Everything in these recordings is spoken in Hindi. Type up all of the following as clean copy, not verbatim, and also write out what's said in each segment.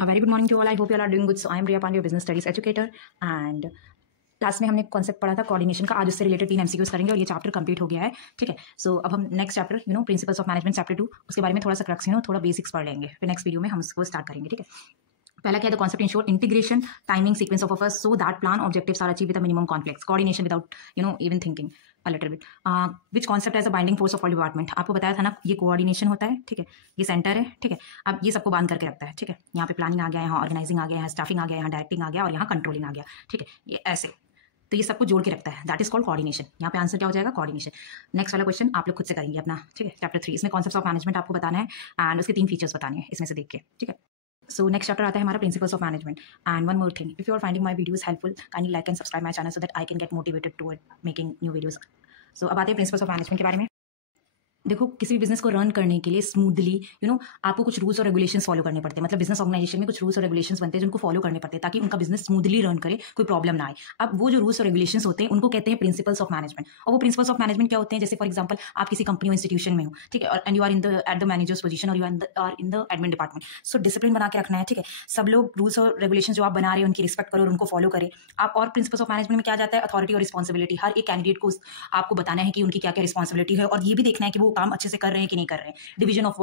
A very good morning to all. I hope you all are doing good. So I am Riya Pandey, business studies educator, and class में हमने कॉन्सेप्ट पढ़ा था कोऑर्डिनेशन का। आज उससे रिलेटेड 3 एमसीक्यूज करेंगे और ये चैप्टर कंप्लीट हो गया है। ठीक है, सो अब हम next chapter principles of management chapter 2 उसके बारे में थोड़ा सा क्रक्स थोड़ा बेसिक्स पढ़ लेंगे। फिर नेक्स्ट वीडियो में हम उसको स्टार्ट करेंगे। ठीक है, पहला क्या है, the concept ensure integration timing sequence of efforts so that plan objectives are achieve with minimum conflicts, coordination without even thinking a little bit, which concept as a binding force of all department. आपको बताया था ना, ये कोऑर्डिनेशन होता है। ठीक है, ये सेंटर है। ठीक है, अब ये सबको बांध करके रखता है। ठीक है, यहाँ पे प्लानिंग आ गया, यहाँ ऑर्गेनाइजिंग आ गया, यहाँ स्टाफिंग आ गया, यहाँ डायरेक्टिंग आ गया और यहाँ कंट्रोलिंग आ गया। ठीक है, ये ऐसे, तो ये सबको जोड़ के रखता है, दैट इज कॉल्ड कोऑर्डिनेशन। यहाँ पे आंसर क्या हो जाएगा, कोऑर्डिनेशन। नेक्स्ट वाला क्वेश्चन आप लोग खुद से करेंगे अपना। ठीक है, चैप्टर 3 इसमें कॉन्सेप्ट्स ऑफ मैनेजमेंट आपको बताना है एंड उसके 3 फीचर्स बताने हैं इसमें से देख के। ठीक है, सो नेक्स्ट चैप्टर आता है हमारा principles of management. And one more thing, if you are finding my videos helpful, kindly like and subscribe my channel so that I can get motivated toward making new videos. So अब आते हैं प्रिंसिपल्स ऑफ मैनेजमेंट के बारे में। देखो, किसी भी बिजनेस को रन करने के लिए स्मूथली आपको कुछ रूल्स और रेगुलेशंस फॉलो करने पड़ते हैं। मतलब बिजनेस ऑर्गेनाइजेशन में कुछ रूल्स और रेगुलेशंस बनते हैं जिनको फॉलो करने पड़ते हैं ताकि उनका बिजनेस स्मूथली रन करे, कोई प्रॉब्लम ना आए। अब वो जो रूल्स और रेगुलेशंस होते हैं उनको कहते हैं प्रिंसिपल्स ऑफ मैनेजमेंट। और वो प्रिंसिपल्स ऑफ मैनेजमेंट क्या होते हैं, जैसे फॉर एग्जाम्पल आप किसी कंपनी और इंस्टीट्यूशन में हो, ठीक है, and you are at the managers position और you are in the admin department. So discipline बना के रखना है। ठीक है, सब लोग रूल्स और रेगुलेशन जो आप बना रहे हैं उनकी रिस्पेक्ट करो और उनको फॉलो करें आप। और प्रिंसिपल्स ऑफ मैनेजमेंट में क्या जाता है, अथॉरिटी और रिस्पॉन्सिबिलिटी। हर एक कैंडिडेट को आपको बताना है कि उनकी क्या क्या रिस्पॉन्सिबिलिटी है और ये भी देखना है कि वो काम अच्छे से कर रहे हैं कि नहीं कर रहे हैं। डिवीजन ऑफ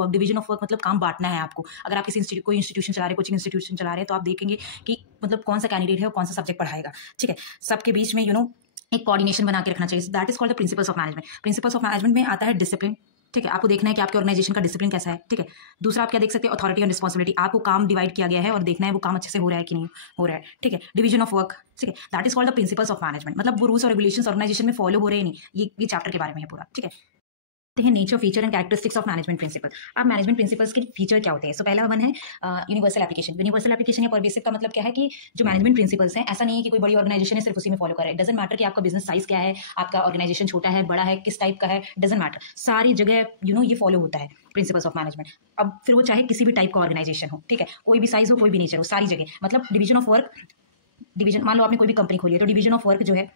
वर्क मतलब काम बांटना है आपको। अगर आप किसी कोई इंस्टीट्यूशन चला रहे हैं, कोचिंग इंस्टीट्यूशन चला रहे हैं, तो आप देखेंगे कि मतलब कौन सा कैंडिडेट है और कौन सा सब्जेक्ट पढ़ाएगा। ठीक है, सबके बीच में एक कोऑर्डिनेशन बना के रखना चाहिए। That is called the principles of management. Principles of management में आता है डिसिप्लिन। ठीक है, आपको देखना है कि आपके ऑर्गेनाइजेशन का डिसिप्लिन कैसा है। ठीक है, दूसरा आप क्या देख सकते हैं, अथॉरिटी और रिस्पॉन्सिबिलिटी। आपको काम डिवाइड किया गया है और देखना है वो काम अच्छे से हो रहा है कि नहीं हो रहा है। ठीक है, डिवीजन ऑफ वर्क। ठीक है, that is called the principles of management. मतलब वो रूल्स और रेगुलेशंस ऑर्गेनाइजेशन में फॉलो हो रहे हैं नहीं, ये चैप्टर के बारे में है पूरा। ठीक है, हैं nature, feature and characteristics of management principle. अब मैनेजमेंट प्रिंसिपल्स के फीचर क्या होते हैं। सो पहला वन है यूनिवर्सल एप्लीकेशन। यूनिवर्सल एप्लीकेशन या परवेसिव का मतलब क्या है कि जो मैनेजमेंट प्रिंसिपल्स हैं, ऐसा नहीं है कि कोई बड़ी ऑर्गेनाइजेशन है सिर्फ उसी में फॉलो करे। डजंट मैटर कि आपका बिजनेस साइज क्या है, आपका ऑर्गेनाइजेशन छोटा है, बड़ा है, किस टाइप का है, डजंट मैटर, सारी जगह ये फॉलो होता है प्रिंसिपल्स ऑफ मैनेजमेंट। अब फिर वो चाहे किसी भी टाइप का ऑर्गेनाइजेशन हो, ठीक है, कोई भी साइज हो, कोई भी नेचर हो, सारी जगह। मतलब डिवीजन ऑफ वर्क, डिवीजन, मान लो आपने कोई भी कंपनी खोली है तो डिवीजन ऑफ वर्क जो है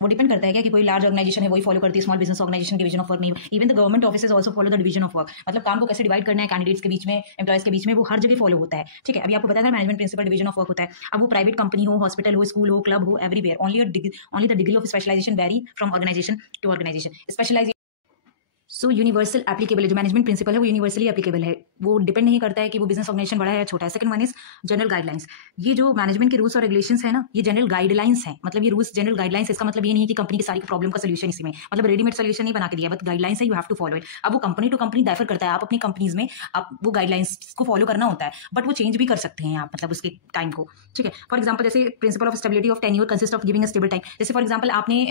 वो डिपेंड करता है क्या कि कोई लार्ज ऑर्गेनाइजेशन है वही फॉलो करती है, small business organisation division of work नहीं। Even the government offices also follow the division of work. मतलब काम को कैसे डिवाइड करना है कैंडिडेट्स के बीच में, एम्प्लॉयज के बीच में, वो हर जगह फॉलो होता है। ठीक है, अभी आपको पता है management principle division of work होता है। अब वो प्राइवेट कंपनी हो, हॉस्पिटल हो, स्कूल हो, क्लब हो, everywhere only the degree of specialisation vary from organisation to organisation. Specialisation so universal applicable है, जो मैनेजमेंट प्रिंसिपल है वो यूनिवर्सली एप्लीकेबल है। वो डिपेंड नहीं करता है कि वो बिजनेस ऑर्गेनाइजेशन बड़ा है या छोटा है। Second one is general guidelines. ये जो मैनेजमेंट के रूल्स और रेगुलेशंस है ना, ये जनरल गाइडलाइंस है। मतलब ये रूल्स जनरल गाइडलाइंस, इसका मतलब ये नहीं है कि कंपनी की सारी प्रॉब्लम का सोल्यूशन इसी में, मतलब रेडीमेड सोल्यूशन नहीं बना के दिया, बट गाइडलाइंस है, you have to follow it. अब वो कंपनी टू कंपनी डाइफर करता है। आप अपनी कंपनीज में आप वो गाइडलाइंस को फॉलो करना होता है, बट वो चेंज भी कर सकते हैं आप, मतलब उसके टाइम को। ठीक है, फॉर एग्जाम्पल जैसे principle of stability of tenure consist of giving a stable time. जैसे फॉर एग्जाम्पल आपने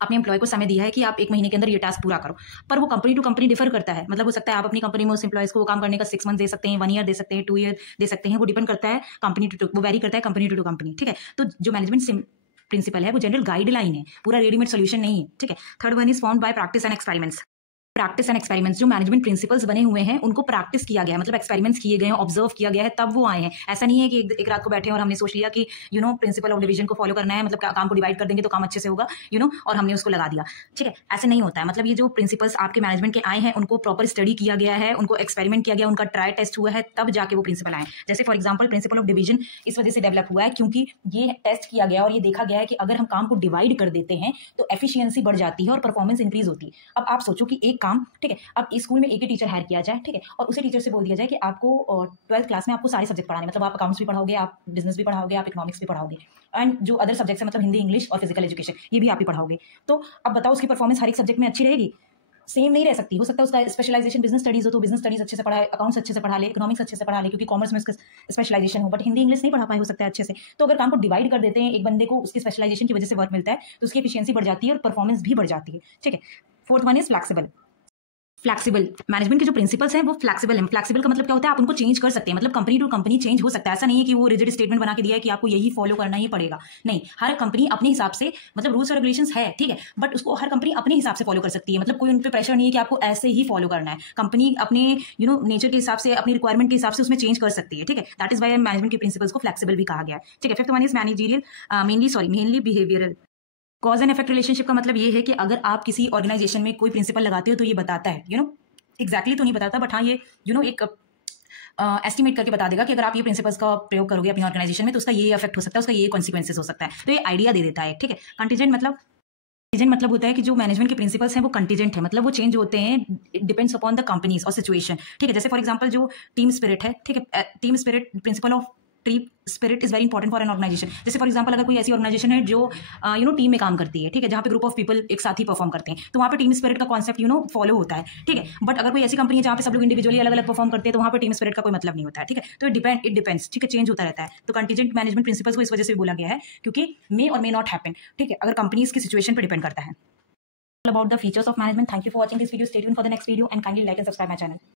अपने एम्प्लॉय को समय दिया है कि आप 1 महीने के अंदर ये टास्क पूरा करो, पर वो कंपनी टू कंपनी डिफर करता है। मतलब हो सकता है आप अपनी कंपनी में उस एम्प्लॉयज को वो काम करने का 6 मंथ दे सकते हैं, 1 ईयर दे सकते हैं, 2 ईयर दे सकते हैं। वो डिपेंड करता है कंपनी टू, वो वेरी करता है कंपनी टू कंपनी। ठीक है, तो जो मैनेजमेंट प्रिंसिपल है वो जनरल गाइडलाइन है, पूरा रेडीमेड सोल्यूशन नहीं है। ठीक है, third one is found by practice and experiments. Practice and experiments, जो मैनेजमेंट प्रिंसिपल्स बने हुए हैं उनको प्रैक्टिस किया गया है, मतलब एक्सपेरिमेंट्स किए गए हैं, ऑब्जर्व किया गया है, तब वो आए हैं। ऐसा नहीं है कि एक रात को बैठे और हमने सोच लिया कि प्रिंसिपल ऑफ डिवीजन को फॉलो करना है, मतलब काम को डिवाइड कर देंगे तो काम अच्छे से होगा, और हमने उसको लगा दिया। ठीक है, ऐसे नहीं होता है। मतलब ये जो प्रिंसिपल्स आपके मैनेजमेंट के आए हैं उनको प्रॉपर स्टडी किया गया है, उनको एक्सपेरिमेंट किया गया, उनका ट्राई टेस्ट हुआ है, तब जाके वो प्रिंसिपल आए। जैसे for example principle of division इस वजह से डेवलप हुआ है क्योंकि ये टेस्ट किया गया और ये देखा गया है कि अगर हम काम को डिवाइड कर देते हैं तो एफिशिएंसी बढ़ जाती है और परफॉर्मेंस इंक्रीज होती है। अब आप सोचो कि एक काम, ठीक है, अब स्कूल में एक ही टीचर हायर किया जाए, ठीक है, और उसी टीचर से बोल दिया जाए कि आपको 12th क्लास में आपको सारे सब्जेक्ट पढ़ाने, मतलब आप अकाउंट्स भी पढ़ाओगे, आप बिजनेस भी पढ़ाओगे, आप इकोनॉमिक्स भी पढ़ाओगे, एंड जो अदर सब्जेक्ट्स है मतलब हिंदी, इंग्लिश और फिजिकल एजुकेशन, ये भी आप ही पढ़ाओगे। तो अब बताओ उसकी परफॉर्मेंस हर एक सब्जेक्ट में अच्छी रहेगी? सेम नहीं रह सकती। हो सकता है उसका स्पेशलाइजेशन बिजनेस स्टडीज हो तो बिजनेस स्टडीज अच्छे से पढ़ाए, अकाउंट्स अच्छे से पढ़ा ले, इकोनॉमिक्स अच्छे से पढ़ा ले क्योंकि कॉमर्स में उसका स्पेशलाइजेशन हो, बट हिंदी इंग्लिश नहीं पढ़ा पाए हो सकता है अच्छे से। तो अगर काम को डिवाइड कर देते हैं, एक बंदे को उसकी स्पेशलाइजेशन की वजह से वर्क मिलता है तो उसकी एफिशिएंसी बढ़ जाती है और परफॉर्मेंस भी बढ़ जाती है। ठीक है, fourth one is flexible. Flexible management के जो प्रिंसिपल्स हैं वो फ्लेक्सिबल हैं। फ्लेक्सिबल का मतलब क्या होता है, आप उनको चेंज कर सकते हैं, मतलब कंपनी टू कंपनी चेंज हो सकता है। ऐसा नहीं है कि वो रिजिड स्टेटमेंट बना के दिया है कि आपको यही फॉलो करना ही पड़ेगा। नहीं, हर कंपनी अपने हिसाब से, मतलब रूल्स और रेगुलेशंस है, ठीक है, बट उसको हर कंपनी अपने हिसाब से फॉलो कर सकती है। मतलब कोई उन पर प्रेशर नहीं है कि आपको ऐसे ही फॉलो करना है। कंपनी अपने नेचर के हिसाब से, अपनी रिक्वायरमेंट के हिसाब से उसमें चेंज कर सकती है। ठीक है, दैट इज वाई मैनेजमेंट के प्रिंसिपल्स को फ्लेक्सिबल भी कहा गया है। ठीक है, fifth one is managerial, mainly behavioural. Cause and effect relationship का मतलब ये है कि अगर आप किसी ऑर्गेनाइजेशन में कोई प्रिंसिपल लगाते हो तो ये बताता है, एग्जैक्टली तो नहीं बताता, बट हाँ ये एक एस्टिमेट करके बता देगा कि अगर आप ये प्रिंसिपल्स का प्रयोग करोगे अपनी ऑर्गेनाइजेशन में तो उसका ये इफेक्ट हो सकता है, उसका ये कॉन्सिक्वेंसेस हो सकता है। तो ये आइडिया दे देता है, ठीक है। कंटीजेंट मतलब होता है कि जो मैनेजमेंट के प्रिंसिपल्स हैं वो कंटीजेंट है, मतलब वो चेंज होते हैं, it depends upon the companies और सिचुएशन, ठीक है। जैसे फॉर एग्जांपल जो टीम स्पिरिट है, ठीक है, team spirit, principle of team spirit is very important for an organisation. जैसे फॉर एग्जांपल अगर कोई ऐसी ऑर्गेनाइजेशन है जो टीम में काम करती है, ठीक है, जहाँ पे ग्रुप ऑफ पीपल एक साथ ही परफॉर्म करते हैं, तो वहाँ पे टीम स्पिरिट का कॉन्सेप्ट फॉलो होता है, ठीक है। बट अगर कोई ऐसी कंपनी है जहाँ पे सब लोग इंडिविजुअली अलग अलग परफॉर्म करते हैं, तो वहाँ पे टीम स्पिरिट का कोई मतलब नहीं होता है, ठीक है। तो इट डिपेंड्स, ठीक है, चेंज होता रहता है। तो कंटीजेंट मैनेजमेंट प्रिंसिपल्स को इस वजह से बोला गया है क्योंकि मे और मे नॉट हैपन, ठीक है, अगर कंपनीज की सिचुएशन पर डिपेंड करता है। About the features of management. Thank you for watching this video. Stay tuned for the next video and kindly like and subscribe my channel.